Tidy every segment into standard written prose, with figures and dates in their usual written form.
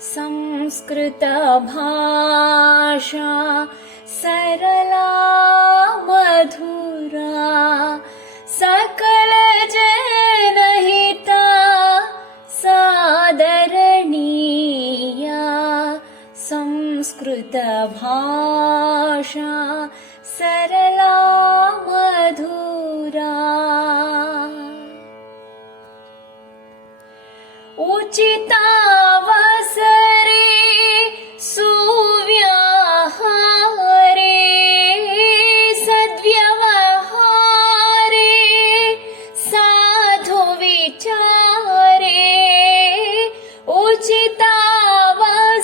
संस्कृत भाषा सरला मधुरा सकल जनहिता सादरणीया संस्कृत भाषा सरला मधुरा उचितावसरे सुव्यवहारे सद्व्यवहारे साधु विचारे उचितावसरे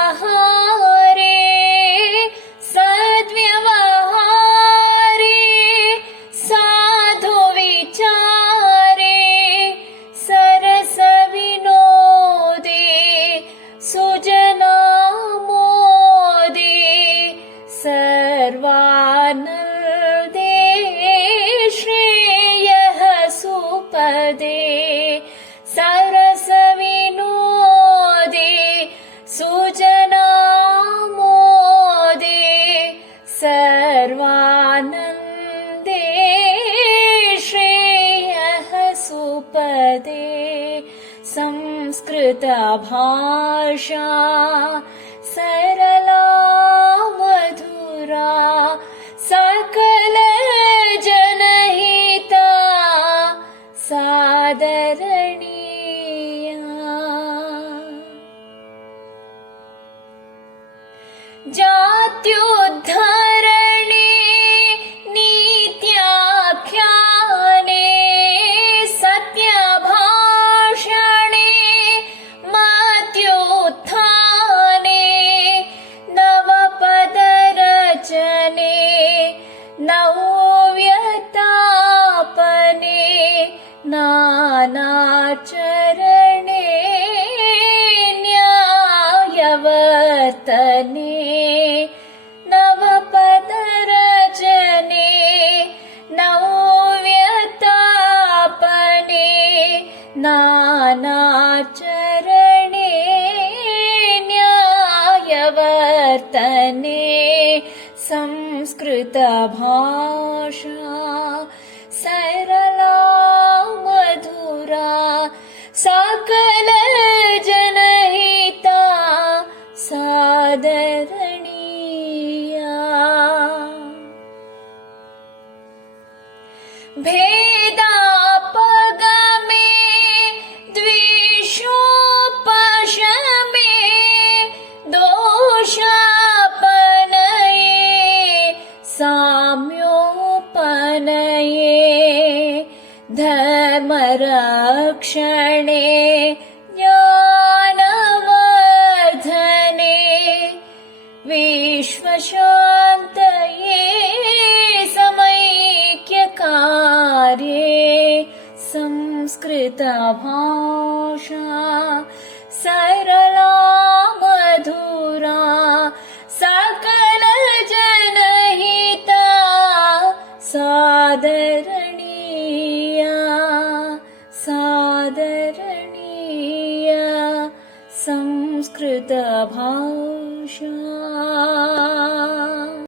सुव्यवहारे सद्व्यवहारे साधु विचारे सरस विनोदे सुजनामोदे सर्वानन्दे श्रेयः सुपदे सरस विनोदे सुजनामोदे सर्वानन्दे श्रेयः सुपदे संस्कृत भाषा सरला मधुरा सकल जनहिता सादरणीया जात्युद्धरणे नीत्याख्याने सत्यभाषणे मत्युत्थाने नवपदरचने नव्यतापने नानाचरणे न्यायवर्तने नवपदरचने नव्यतापने नानाचरणे न्यायवर्तने संस्कृत भाषा सरला मधुरा सकल जनहिता सादरणीया भेदापगमे द्वेषोपशमे दोषापनये साम्योपनये धर्मरक्षणे ज्ञानवर्धने विश्वशान्तये समैक्यकार्ये संस्कृत भाषा सरला मधुरा सकल जनहिता सादर